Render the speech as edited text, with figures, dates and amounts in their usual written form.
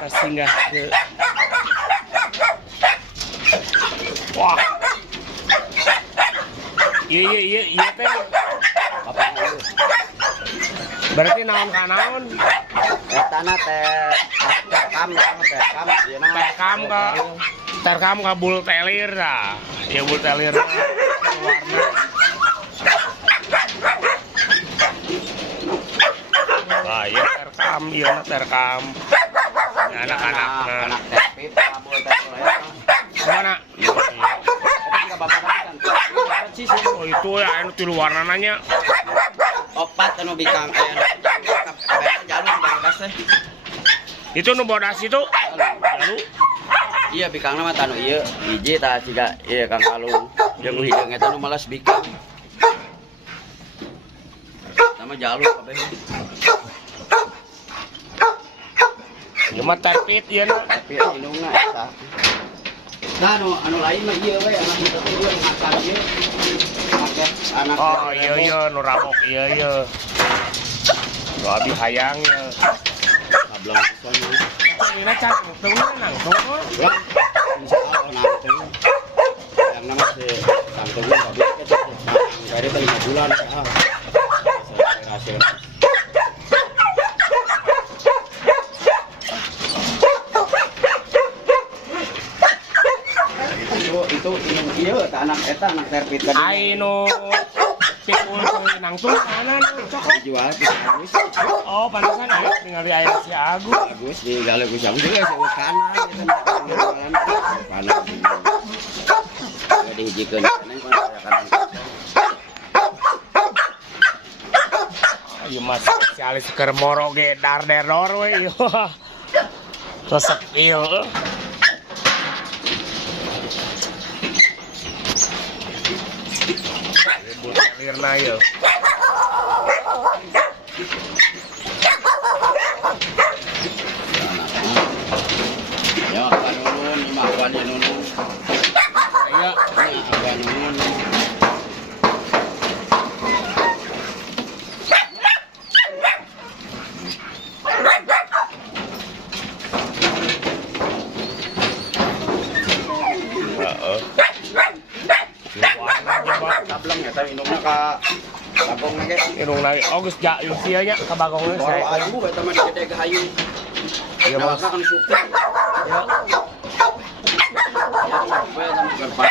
kita singgah ke wah iya teh berarti naon ka naon tanah teh terkam ka bul telir dah ya bul telir warna nah ya terkam anak-anak anak terpip bul telir mana oh itu ya anu tilu warna nanya opat anu bikang jalur bodas teh itu nu bodas itu lalu iya bikang nama tanu iya hiji tah ciga iya Kang Kalung jeung hideung eta nu malas bikang nama jalur kabeh ieu mah terpit ieu na tapi indungna eta nah anu lain mah ieu we anak itu ieu makan ieu anak oh iya nu ramok iya nu abi hayang ya belum soalnya ini cantik tuh langsung ya insyaallah nangtung yang nama si nangtung kabeh kita dari 5 bulan ya rasional itu iya anak eta anak terpit kan aino pikul nangtung kanan coklat dijual di Agus oh pantesan ya tinggal di air si Agus di Galuh Kusang juga si kanan itu jualan kanan dihijikeun kanan kanan ieu mah spesialis keur moro ge dar-der-dor we ieu resep ieu Lirna ya. Ya, Abah Nunun, imah Abah Nunun. Ya, Abah Nunun. Sableng ya tapi indungna ka bagong ge. irung lagi. Oh, geus ja sia nya ka bagongna saya. Ayu eta mah digede ke hayu. Iya, Mas. Kan suka. Ya. Ya,